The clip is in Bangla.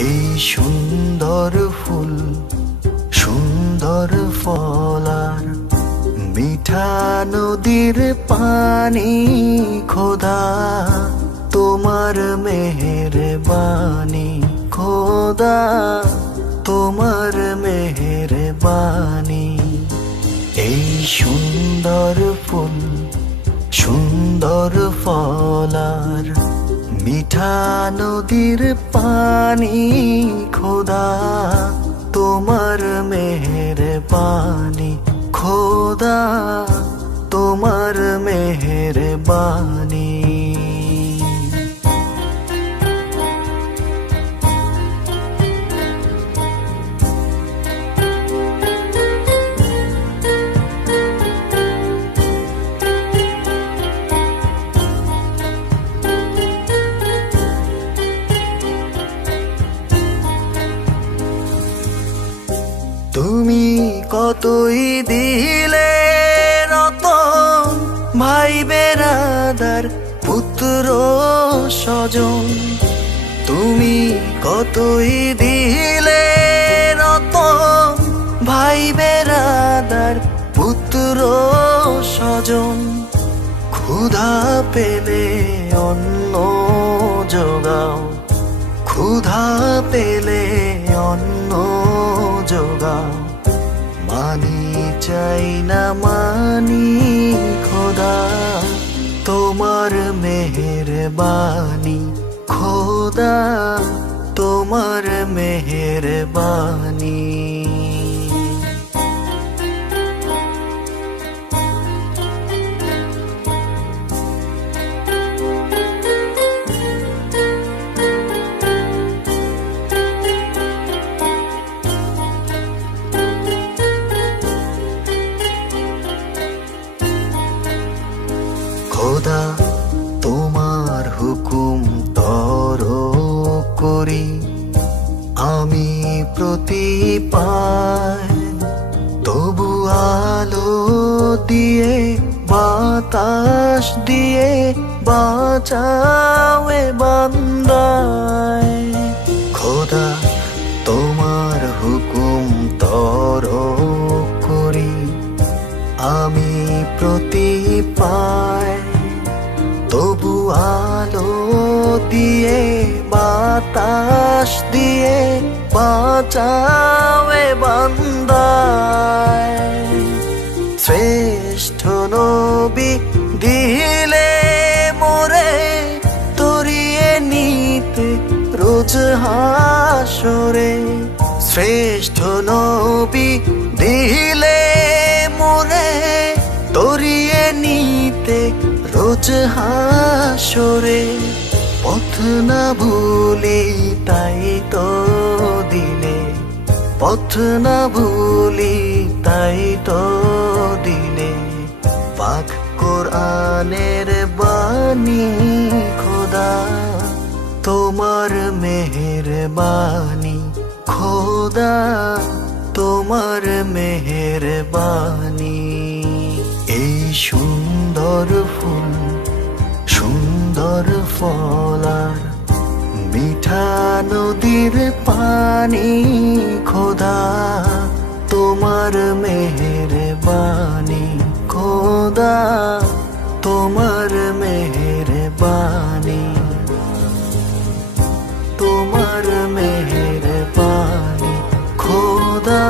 এই সুন্দর ফুল, সুন্দর ফল আর মিঠা নদীর পানি, খোদা তোমার মেহেরবানি, খোদা তোমার মেহেরবানি। এই সুন্দর ফুল, সুন্দর ফল আর মিঠা নদীর পানি, খোদা তোমার মেহেরবানি, খোদা তোমার মেহেরবানি। তুমি কতই দিলে রতন, ভাই বেরাদার পুত্র স্বজন। তুমি কতই দিলে রতন, ভাই বেরাদার পুত্র স্বজন। ক্ষুধা পেলে অন্ন যোগাও, ক্ষুধা পেলে অন্ন যোগাও। মানি চাই না মানি, খোদা তোমার মেহেরবানি, খোদা তোমার মেহেরবানি। খোদা তোমার হুকুম তর করি আমি প্রতি পায়, তবু আলো দিয়ে বাতাস দিয়ে বাঁচাওয়ে বান্দায়। খোদা তোমার হুকুম তর করি আমি প্রতি পায়, তবু আলো দিয়ে বাতাস দিয়ে বাঁচাওয়ে বান্দায়। শ্রেষ্ঠ নবী দিলে মোরে তরিয়ে নিতে রোজ হাসরে। শ্রেষ্ঠ নবী দিলে মোরে তরিয়ে নিতে রোজ হাসরে। পথ না ভুলি তাই তো দিলে, পথ না ভুলি তাই তো দিলে। পাক কোরআনের বাণী, খোদা তোমার মেহেরবানি, খোদা তোমার মেহেরবানি। এই সুন্দর ফুল, সুন্দর ফল আর মিঠা নদীর পানি, খোদা তোমার মেহেরবানি, খোদা তোমার মেহেরবানি, তোমার মেহেরবানি, খোদা।